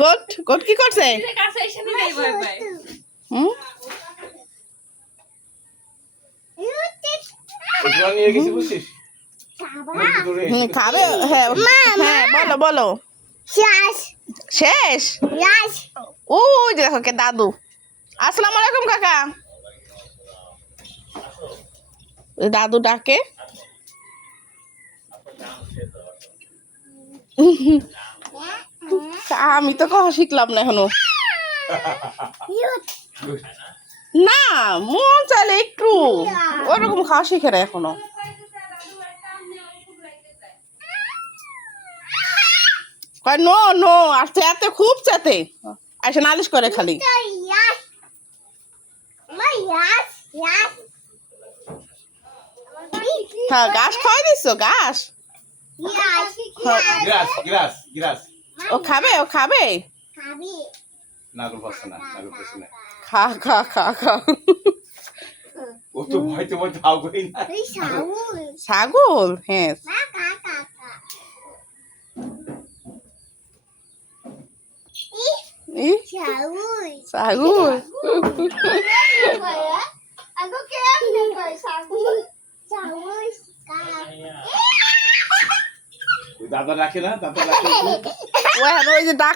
goat goat কি করছে খাবে হ্যাঁ হ্যাঁ বলো বলো শেষ ও দেখো কে দাদু আসসালামু আলাইকুম কাকা দাদু ডাকে আমি তো কথা শিখলাম না এখনো না মন চাইলে একটু ওরকম খাওয়া শিখে না এখনো নো নো আর চেতে খুব চেতে আসে নালিশ করে খালি হ্যাঁ ঘাস খাওয়াই দিছো ঘাস ও খাবে খা খা খা খা ছাগল হ্যাঁ ছাগল দাদা রাখে না দাদা রাখে ওই যে ডাক